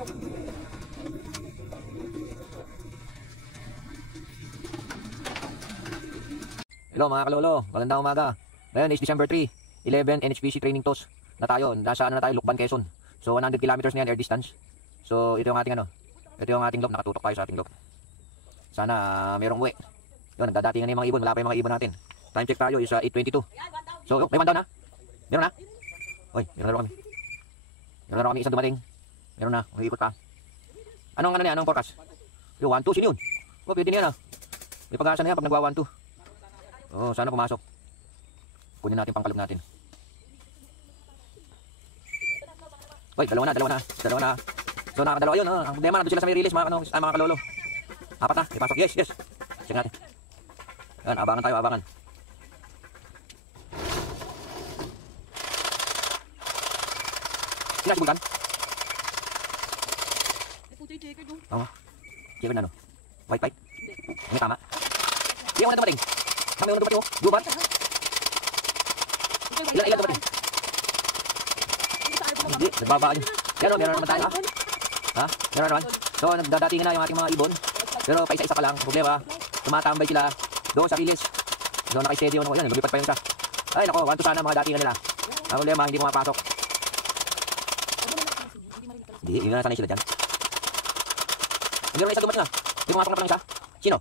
Hello mga kalolo, magandang umaga. Ngayon is December 3, 11 NHPC training toss na tayo. Nasa ano na tayo, Lukban, Quezon. So 100 kilometers na yan, air distance. So ito yung ating ano, ito yung ating loop, nakatutok tayo sa ating loop. Sana merong uwi. Yun, nagdadatingan na yung mga ibon, wala pa yung mga ibon natin. Time check tayo is 8:22. So may one down na? Meron na? Uy, meron kami. Meron kami isang dumating. Meron na, mag-iikot pa. Anong ano na yan, anong forecast? Yung 1-2, sino yun? Oh, pwede niya na. May pag-asa na yan pag nagwa 1-2. Oh, sana pumasok. Kunin natin pangkalog natin. Uy, dalawa na. So nakakadalawa yun, Ang problema, nandun sila sa may release, mga kalolo. Apat na, ipasok. Yes. Check natin. Yan, abangan tayo, abangan. Sila si Bulkan? Oo. Checker na, no? White. May tama. Hindi ako na dumating. May unang dumating, Duban? Ilan dumating? Hindi, nagbabaan yun. Yan, meron naman tayo, ha? Meron naman. So, nagdadatingan na yung ating mga ibon. Pero pa isa-isa ka lang. Problema, tumatambay sila doon sa release. Doon naka-steady yun. Yan, lumipat pa yung isa. Ay, nako, 1-2 sana mga datingan nila. Ang problema, hindi pumapasok. Hindi, yun na sanay sila dyan. Meron na isa dumating, Hindi pumapasok na pa ng isa. Sino?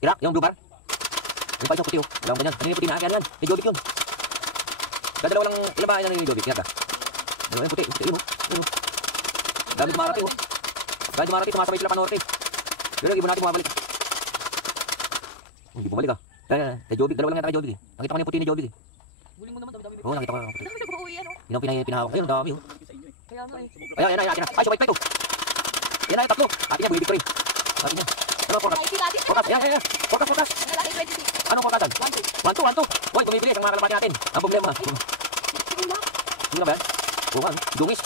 Irak, yung blue bar? Yung pa isang puti, Alam mo yan. Ano yung puti na? Yan. May Jovic yun. Dadalawa lang, ilan ba yan yung Jovic? Ingat ka. Ano yung puti? Yun, Dami dumarati, Dami dumarati, sumasabay sila pa norte. Pero ibon natin bumabalik. Hindi bumalik, Kay Jovic, dalawa lang yan kay Jovic, Nakita ko na yung puti ni Jovic, Buling mo naman, dami-dami. Oo, nakita ko na yung puti. Dami nag-uuwi, Yun ang pinahawak. Ayun, dami, Kaya nga, Ayan, akin na. Ay, subay plate, Yan na, tatlo. Atin yan, buhay victory. Atin yan. Ano, forecast? Ayan. Forecast. Anong forecastan? 1-2. Boy, tumibilis ang mga kalapati natin. Ang problema. Sino ba yan? Oo, Dungis.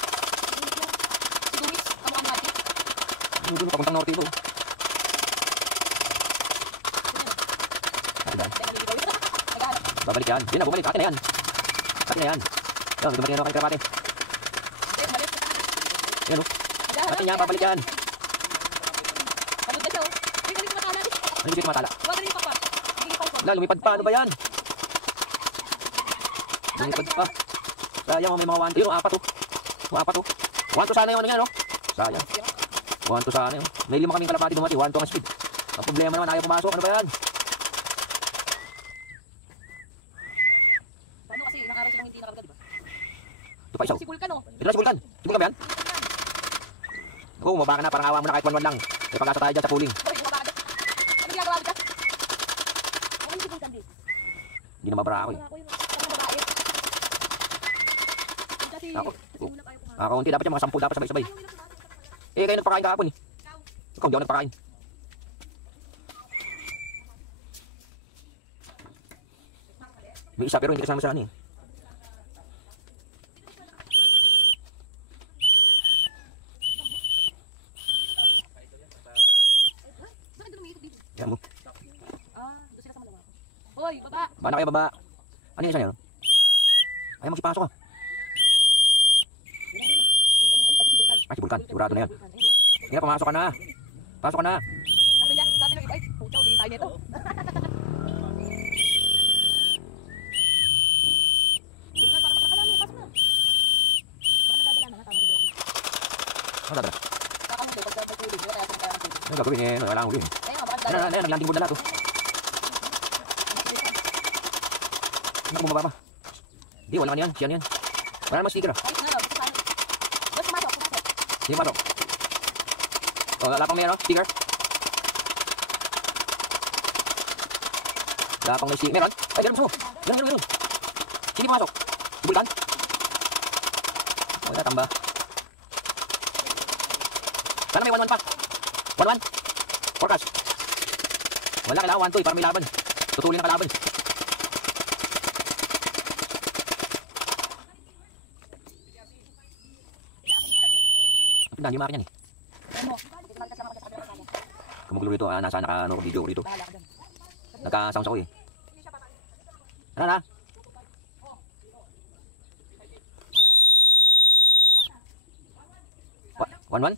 Doon papuntang norte ito. Babalik yan. Yan na, bumalik. Atin na yan. Yan, dumating na kay kalapati. Yan, Atin yan, babalik yan. Ano yung matala? Wala, lumipad pa. Ano ba yan? Lumipad pa. Sayang, may mga 1-2. Yung 4, 1-2 sana yung ano yan, Sayang. 1-2 sana yun. May 5 kaming kalapati dumati. 1-2 ang speed. Ang problema naman, ayaw pumasok. Ano ba yan? Paano kasi, ilang araw silang hindi nakarga, diba? Ito pa isaw. Si Bulkan, Ito na si Bulkan. Si Bulkan ba yan? Oo, mabaka na. Parang awa mo na kahit 1-1 lang. May pag-asa tayo dyan sa pooling. Ano ginagawa ka? Ano si Bulkan, di? Hindi na mabara ako, Kaunti, dapat yung mga 10 dapat sabay-sabay. Kayo nagpakain kahapon, Ikaw, hindi ako nagpakain. May isa pero hindi kasama sa ano, Yan mo. Doon sila sa malawa. Hoy, baba! Bana kayo, baba. Ano yung isa niya, Ayaw magsipasok, Ay, si Bulkan. Sigurado na yan. Sige, pumasok ka na. Pasok ka na. Sabi ng iba, puchaw, hindi tayo nito. Ano dadala? Kakamuli, pagka-tubig, wala kayang kaya ng tubig. Ano gagawin, Wala akong gawin. Kaya nga, bakit Ayan, naglanding mo na lahat, Hindi ka bumaba pa. Hindi, wala ka yan. Siyan yan. Wala naman sticker, Ay, nga, basta pumasok. Sige, pasok. Wala pang may sticker. Wala pang may sticker. Meron? Ay, ganun mo. Ganun. Sino pumasok? Si Bulkan? Wala, tamba. Sana may 1-1 pa. 1-1. Forecast. Wala, kailangan 1-2 para may laban. Tutulin ang kalaban. Hindi makin yan, Kumugulo rito, nasa video ko rito. Nagka-sounds ako, Ano na? 1-1?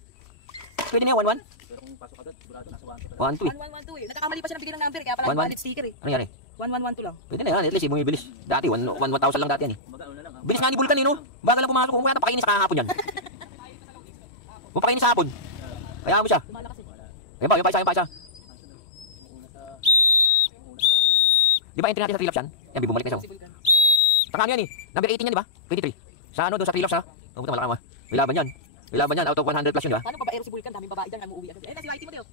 Pwede na yun, 1-1. Pero kung pasok agad, sigurado nasa 1-2 talaga. 1-2 eh. 1112 eh. Nagkakamali pa siya ng bigyan ng number kaya pala 1-1. valid sticker eh. Ano nangyari? 1112 lang. Pwede na yan, at least eh, bumibilis. Dati, 1,000 lang dati yan eh. Kumbaga, ano na lang. Bilis nga ni Vulcan eh, no? Bagal lang pumasok, kung kaya napakainin sa kahapon yan. Kung pakainin sa hapon. Kaya mo siya. Lumalakas eh. Yan pa, yung pa isa, yung pa isa. Una sa Di ba entry natin sa 3 laps yan? Yan, bumalik na siya. Si Vulcan. Saka ano yan eh, number 18 yan di ba? 23. Sa ano doon sa 3 laps ha? Oh, puta malakama. May laban yan. May laban yan, out of 100 plus yun di ba? Paano babaero si Vulcan? Daming babae dyan, umuwi agad. Eh, si Whitey mo Teo.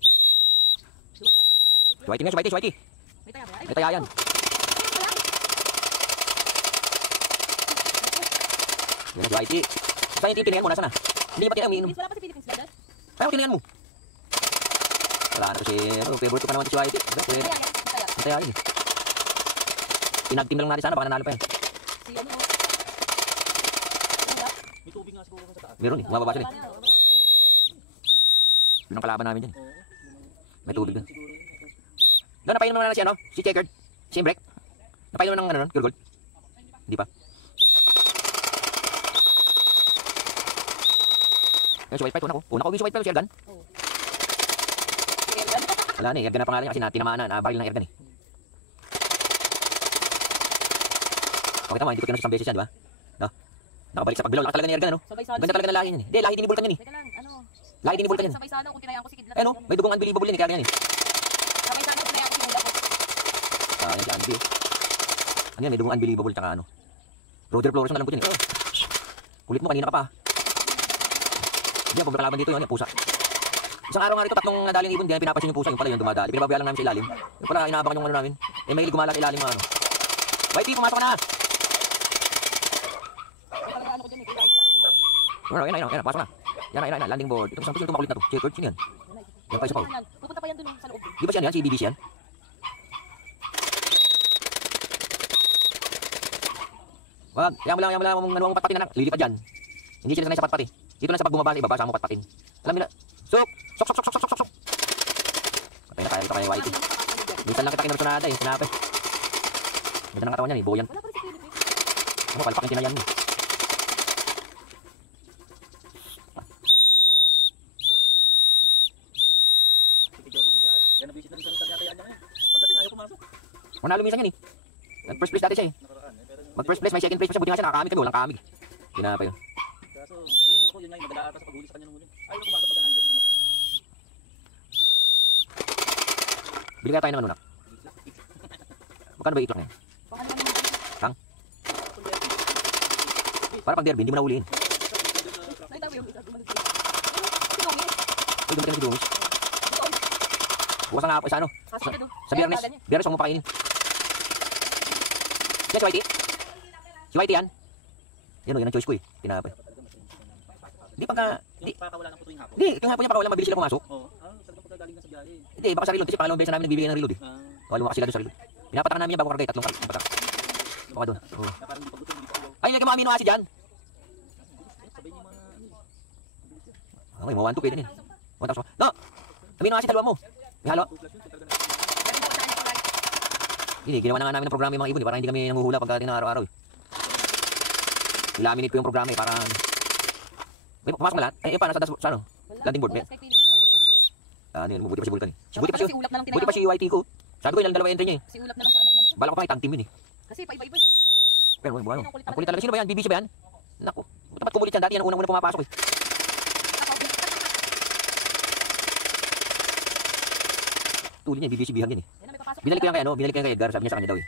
Switey nga, switey. May taya ba? Ay, May taya yan. Yan, switey. Saan yung tinihan mo? Nasaan na? Hindi pa tayo umiinom. Wala pa si Philippines Gagad. Kaya ko tinihan mo. Wala na to si, ano, favorite ko pa naman si switey. Kaya yan, taya. May taya yun eh. Pinag-team na lang natin sana, baka nanalo pa yan. Si ano? May tubig nga siguro sa taas. Meron eh, bumababa sila eh. Yun ang kalaban namin dyan. Oo. May tubig doon. Siguro. Doon, napainom naman na si ano? Si Checkered. Si Imbrek. Napainom ng ano nun? Pure Gold. Hindi pa. Yung si White Fight, una ko. Una ko yung si White Fight, si Ergan. Wala na eh, Ergan na pangalan niya kasi tinamaan na, nabaril ng Ergan eh. Okay tama, hindi ko tinanong sa isang beses yan, di ba? No? Nakabalik sa pagbilaw, laki talaga ni Ergan, ano? Sabay sana. Ganda talaga na lahi yan eh. Hindi, lahi din ni Vulcan yan eh. Teka lang, ano? Lahi din ni Vulcan yan. Sabay sana kung tinayaan ko si Kidlat. Eh no, may dugong unbelievable yan eh, kaya ganyan eh. Sabay sana kung tinayaan ko si Kidlat. Yan si Andy eh. Ano yan, may dugong unbelievable tsaka ano. Roger Flores ang alam ko dyan eh. Kulit mo, kanina ka pa. Hindi, ang pagkakalaban dito yun, yung pusa. Isang araw nga rito, tatlong nadali ng ibon, di na pinapansin yung pusa, yung pala yung dumadali. Pinababayaan lang namin sa ilalim. Yung pala, inaabangan yung ano namin. Eh, mahilig gumala sa ilalim mga ano. Whitey, pumasok ka na! Talaga ano ko dyan eh. Kaya Yan, pasok na. Yan, landing board. Ito isang tumakulit na to. Checkered, sino yan? Yan pa isa pa. oh. pupunta pa yan dun sa loob. Di ba siya yan? Si BBC yan? Wag, yan mo lang mong ano ang patpatin na lang. Lilipad dyan. Hindi sila sanay sa patpati. Dito lang sa pagbumaba sa iba, basa mo patpatin. Alam nila. Sok! Sok! Patay na kaya ito kay Whitey. Minsan lang kita kinarsunada eh, sinabi. Minsan ang katawan niyan eh, boyan. Wala pa rin si Philippines. Ano, palpak yung tinayan mo. Kaya nabisit na rin siya ng tagakayaan niya ngayon. Pagdating ayaw pumasok. Manalo minsan yan eh. Nag first place dati siya eh. Nakaraan eh. Pero Mag first place, may second place pa siya. Buti nga siya, nakakamig kami, walang kamig. Ginapa yun. kaso, may ako yun nga yung madala ata sa paghuli sa kanya nung huli. Ayaw na pumasok pagka nandyan dumating. Bili kaya tayo ng ano nak? Magkano ba itlog na yun? Baka naman naman. Kang? Para pag derby, hindi mo na ulihin. Nakita mo yung isa. Sinungi. Uy, dumating na si Dumis. Bukas na nga ako, isa ano? Kaso ka doon. Sa biyernes. Biyernes huwag mo pakainin. Yan si Whitey? Si Whitey yan? Yan o, yan ang choice ko eh. Tinapay. Di pagka... Di, Yung pakawala ng puto yung hapon. di, yung hapon niya pagka wala mabilis sila pumasok. Oo. Talagang pagkagaling na sa biyahe. Hindi, baka sa reload kasi pangalawang beses namin nagbibigay ng reload eh. Ah, O, lumakas sila doon sa reload. Pinapatakan namin yan bago kargay, tatlong patak. Baka doon. Oo. na parang hindi pa gusto, hindi pa ayaw. Ay, lagyan mo amino acid dyan. Sabihin niyo mga ano. Okay, mga 1-2 pwede din. 1,000. No! Amino acid, haluan mo. May halo. 2 plus yun, talaga na. Hindi, ginawa na nga namin ng programa yung mga ibon eh. Para hindi kami nanguhula pagka araw-araw eh. Nilaminate ko yung programa eh. Para... May pumasok na lahat? Eh, paano sa ano? Landing board, Wala, may- kay Philippines. Ano yun, buti pa si Vulcan eh. Siya Buti pa si... si Ulap na lang Buti pa si YT ko. Sabi ko ilang dalawa entry niya eh. Si Ulap na lang sana inano ko. Bala ko pa itang team yun eh. Kasi paiba-iba eh. Pero ano, ang kulit talaga. Sino ba yan? BBC ba yan? Naku, ba't kumulit yan? Dati yan ang unang-una pumapasok eh. Tuli niya, BBC bihan din eh. Yan na, may papasok. Binalik ko yan kay ano, binalik ko yan kay Edgar, sabi niya sa kanya daw eh.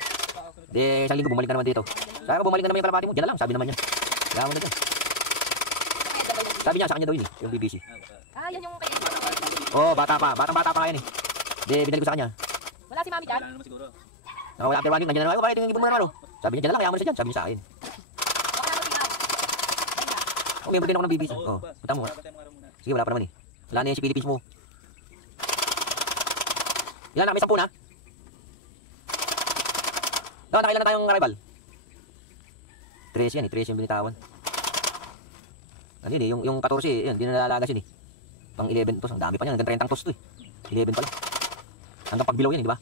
De, isang linggo bumalik na naman dito. Sabi ko bumalik na naman yung kalapati mo, dyan na lang, sabi naman niya. Kaya mo na dyan. Sabi niya sa kanya daw yun eh, yung BBC. Ah, yan yung kay Oh, bata pa, batang-bata pa ngayon eh. De, binalik ko sa kanya. Wala si Mami dyan. Wala naman siguro. Nakawala after 1 week, nandiyan na naman, bakit yung ibon mo naman oh? Sabi niya, dyan na lang, kaya mo na siya dyan, sabi niya sa akin. Baka naman si Mami. Oh, member din ako ng BBC. Oh, punta mo. Baka tayo mga araw muna. Sige, wala pa naman eh. Wala na yan si Philippines mo. Ilan na, may 10 na. No, nakailan na tayong arrival? 13 yan eh, 13 yung binitawan. Ano yun eh, yung 14 eh, yun, di na nalalagas yun eh. Pang 11 tos, ang dami pa yan, hanggang 30 tos to eh. 11 pa lang. Hanggang pagbilaw yan, di ba?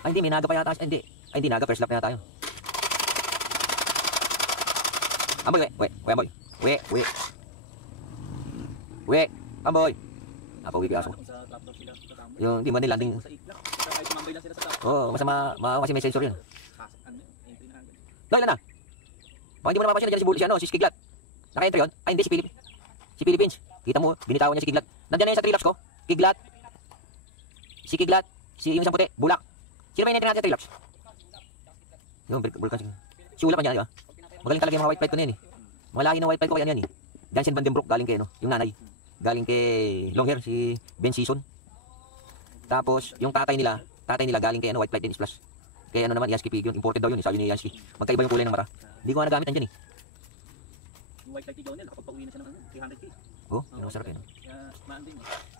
Ay hindi, may naga pa yata. Ay hindi naga, first lap na yata yun. Amboy, we, amboy. We. Amboy. Napauwi ko yung aso. Kung sa trap daw sila kasama. Yung hindi man landing. Sa iglap. Saka kahit tumambay lang sila sa trap. Oo, masama, kasi may sensor yun. Ano, entry na agad. Dahil na. Baka hindi mo na mapapansin na dyan si Bully, si ano, si Skiglat. Naka-entry yun? Ay, hindi, si Philippines. Si Philippines. Kita mo, binitawan niya si Kiglat. Nandiyan na yun sa 3 laps ko. Kiglat. Si Kiglat. Si yung isang puti. Bulak. Sino may natin natin sa 3 laps? Yung Vulcan. Si Ulap niya, di ba? Magaling talaga yung mga white flight ko na yan eh. Mga lagi ng white flight ko kaya yan eh. Jansen Vandenbroek galing kay, no? Yung nanay. Galing kay long hair, si Ben Season. Tapos, yung tatay nila galing kay ano, white flight din is plus. Kaya ano naman, Yansky Pig yun. Imported daw yun eh. Sabi ni Yansky. Magkaiba yung kulay ng mata. Hindi ko nga nagamit nandiyan eh. Yung white light tigaw niya, nakapagpauwi na siya ng ano, 300k. Oh, yung masarap yun. Kaya, maan din.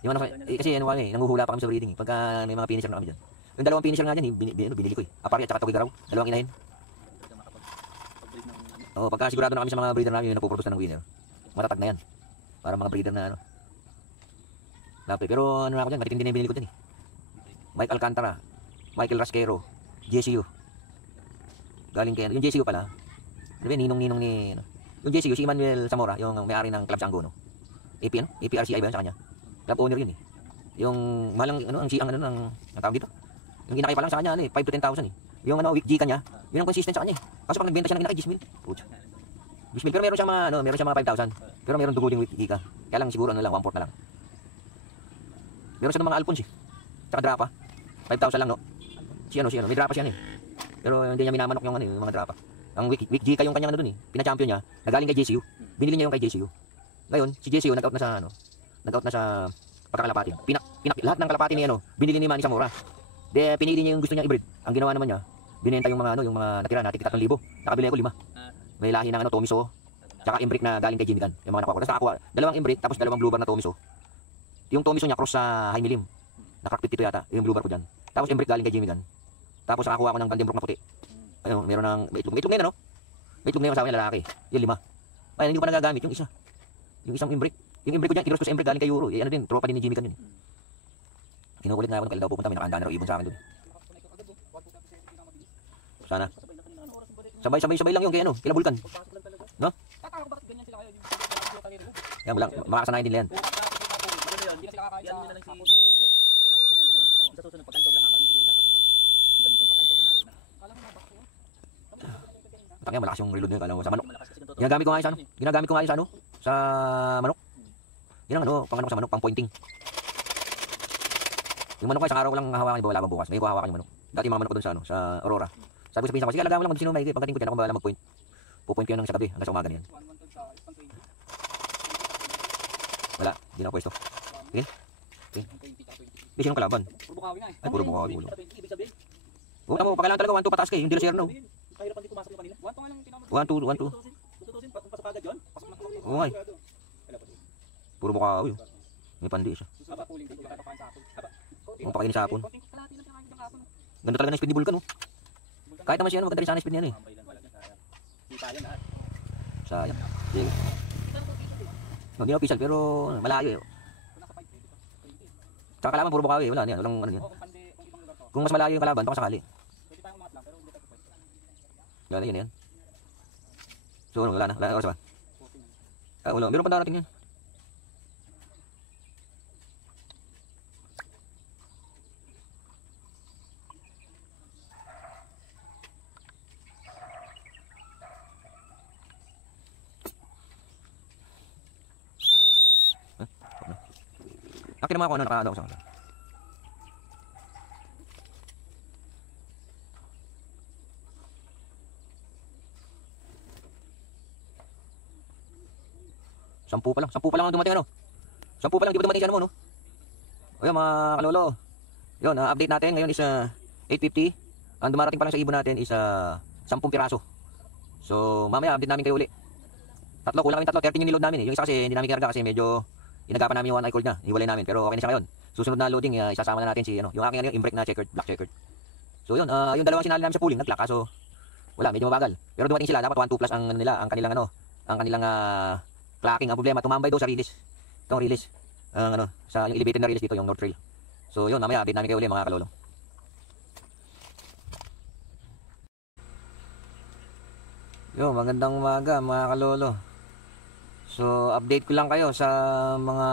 Yung ano, kasi ano kami, nanguhula pa kami sa breeding. Pagka may mga finisher na kami dyan. Yung dalawang finisher nga dyan, binili ko eh. Apari at saka Tugigaraw. Dalawang inahin. Talaga makapag-breed ng ano. Oo, pagka sigurado na kami sa mga breeder namin, yung napuproduce na ng winner. Matatag na yan. Para mga breeder na ano. Lapit. Pero ano na ako dyan, matitindi na yung binili ko dyan eh. Mike Alcantara, Michael Rasquero, JCU. Galing kay, yung JCU pala. Ano ba, ninong ni, ano. Yung JCU, si Emmanuel Zamora, yung may-ari ng Club Sanggo, no? AP, ano? APRCI ba yan sa kanya? Club owner yun eh. Yung malang, ano, ang tawag dito. Yung ginakay pa lang sa kanya, ano eh, 5 to 10,000 eh. Yung ano, week G kanya, yun ang consistent sa kanya eh. Kaso pag nagbenta siya ng ginakay, 10 mil. Pucha. 10 mil, pero meron siya mga, ano, meron siya mga 5,000. Pero meron duguling week G ka. Kaya lang siguro, ano lang, 1/4 na lang. Meron siya ng mga Alphonse eh. Tsaka Drapa. 5,000 lang, no? Si ano, may Drapa siya eh. Pero hindi niya minamanok yung ano, yung mga Drapa. Ang week G ka yung kanyang ano dun eh. Pina-champion niya, nagaling kay JCU. Binili niya yung kay JCU. Ngayon, si JCU nag-out na sa ano, nag-out na sa pagkakalapati. Lahat ng kalapati niya ano, binili ni Manny Zamora. De pinili niya yung gusto niya i-breed. Ang ginawa naman niya, binenta yung mga ano, yung mga natira na tig 3,000. Nakabili ako 5. May lahi ng ano, Tomiso, tsaka imbrick na galing kay Jimmy Gunn. Yung mga nakuha ko. Tapos nakakuha, dalawang imbrick tapos dalawang blue bar na Tomiso. Yung Tomiso niya cross sa Jaime Lim. Nakakpit ito yata, yung blue bar ko diyan. Tapos imbrick galing kay Jimmy Gunn. Tapos nakakuha ko ng Vandenbroek na puti. Ano, meron ng may itlog na yun, ano? May itlog na yung asawa niya lalaki. Yung 5. Ay, hindi ko pa nagagamit yung isa. Yung isang imbrick. Yung imbrick ko dyan, i-cross ko sa imbrick galing kay Euro. Eh, ano din, tropa din ni Jimmy Gunn yun. Kinukulit nga ako ng kailan daw pupunta, may nakaanda na raw ibon sa akin dun. Sana. Sabay lang yung kay ano, kila Vulcan. No? Tataka ko bakit ganyan sila kayo yung kanina. Yan, makakasanayan din yan. Hindi na sila kakain Yan sa yun na lang si Pag sila may frame ngayon. Sa susunod pagka sobrang haba, yung siguro dapat ang gamitin pagka sobrang layo na. Kala mo nabak ko. Matang yan, malakas yung reload nyo, kala mo sa manok. Malakas kasi ganito. Ginagamit ko nga yung sa ano, sa manok. Yan ang ano, pang ano ko sa manok, pang pointing. Yung manok ko isang araw ko lang hawakan, iba wala bang bukas. Ngayon ko hawakan yung manok. Dati yung mga manok ko dun sa ano, sa Aurora. Sabi ko sa pinsan ko, sige alagaan mo lang kung sino may pagdating ko dyan, ako bahala mag-point. Pupoint ko yan ng sa gabi, hanggang sa umaga na yan. 1-1 sa isang 20. Wala, hindi na ako pwesto. Sige, 20 ka 20. di sinong kalaban. Puro bukawi na eh. Ay, puro bukawi. Ibig sabihin, Puta mo, pagkailangan talaga 1-2 pataas kayo, yung dealer no. kahirapan din pumasok yung kanila. 1 pa nga lang tinawag. 1-2. Tutusin, pasok agad yun. Pasok na ako. Oo nga eh. Puro bukawi. May pandi siya. Susunod puling dito ka kain sa akin. Ang pakainin sa hapon. Konting kalahati lang kinain ng hapon. Ganda talaga ng speed ni Vulcan mo. Kahit naman siya ano, maganda rin sana yung speed niya ano eh. Tambay lang talaga. Di pa yan lahat. Sayang. Sige. Hindi na official pero malayo eh. Kung nasa 5 pwede pa. 20. Tsaka kalaban puro bukawi, wala niyan, walang ano yan. O kung pande kung ibang lugar to. Kung mas malayo yung kalaban, baka sakali. Pwede tayong umangat lang pero hindi tayo pwede. Gala yun yan. So ano, wala na oras ba? 14. Ah, wala, meron pa darating yan. Akin naman ako ano, nakaano ako sa kanila. Sampu pa lang ang dumating ano. Sampu pa lang, di ba dumating siya ano, no? O yun mga kalolo. Yun, update natin ngayon is 8:50. Ang dumarating pa lang sa ibon natin is 10 piraso. So mamaya update namin kayo uli. Kulang kami 13 yung niload namin eh. Yung isa kasi hindi namin kinarga kasi medyo inagapan namin yung one eye cord niya. Hiwalay namin pero okay na siya ngayon. Susunod na loading, isasama na natin si ano, yung aking ano, imbrek na checkered, black checkered. So yun, yung dalawang sinali namin sa pooling, nagla kaso wala, medyo mabagal. Pero dumating sila, dapat 1-2 plus ang nila, ang kanilang ano, ang kanilang clacking. Ang problema, tumambay daw sa release. Itong release, ano, sa yung elevated na release dito, yung North Trail. So yun, mamaya update namin kayo ulit mga kalolo. Yo, magandang umaga mga kalolo. So update ko lang kayo sa mga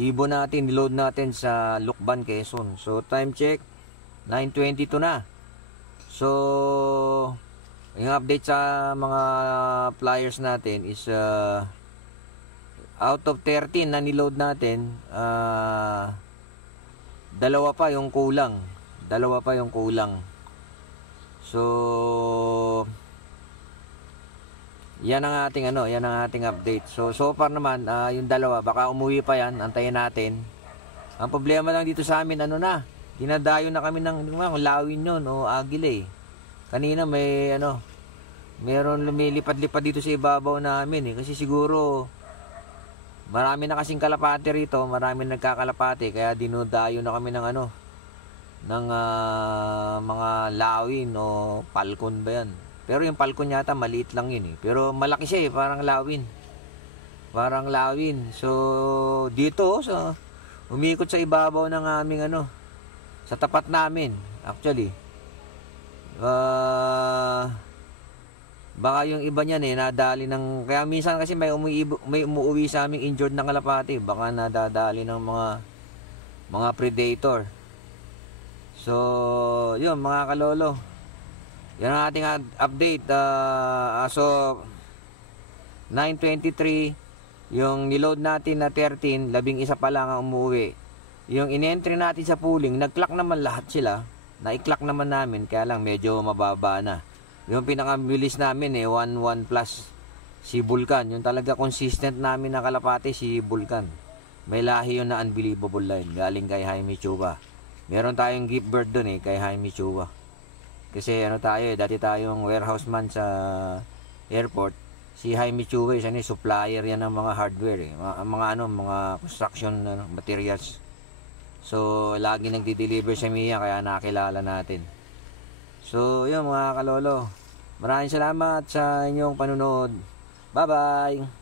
ibon natin, niload natin sa Lucban, Quezon. So time check 9:22 na. So yung update sa mga flyers natin is out of 13 na niload natin, dalawa pa yung kulang. So yan ang ating update. So far naman, yung dalawa baka umuwi pa yan, antayin natin. Ang problema lang dito sa amin, dinadayo na kami ng lawin yun o agile. Kanina meron lumilipad-lipad dito sa ibabaw namin kasi siguro marami na kasing kalapate rito, marami nagkakalapate, kaya dinudayo na kami ng ng mga lawin o palkon ba yan. Pero yung palkon yata maliit lang yun pero malaki siya parang lawin. So dito umikot sa ibabaw ng aming sa tapat namin actually. Baka yung iba niyan nadali ng, kaya minsan kasi may umuwi sa aming injured na kalapati, baka nadadali ng mga predator. So yun mga kalolo, yan ang ating update. So 9:23 yung niload natin na 13, 11 pa lang ang umuwi. Yung in-entry natin sa pooling, nag-clock naman lahat sila, na-i-clock naman namin, kaya lang medyo mababa na. Yung pinakabilis namin 1-1 plus si Vulcan. Yung talaga consistent namin na kalapate si Vulcan. May lahi yun na unbelievable line, galing kay Jaime Chua. Meron tayong gift bird dun kay Jaime Chua. Kasi tayo dati tayong warehouse man sa airport. Si Jaime Chua siya supplier yan ng mga hardware mga construction materials. So lagi nagdi-deliver sa Mia, kaya nakilala natin. So yun mga kalolo, maraming salamat sa inyong panunood. Bye bye.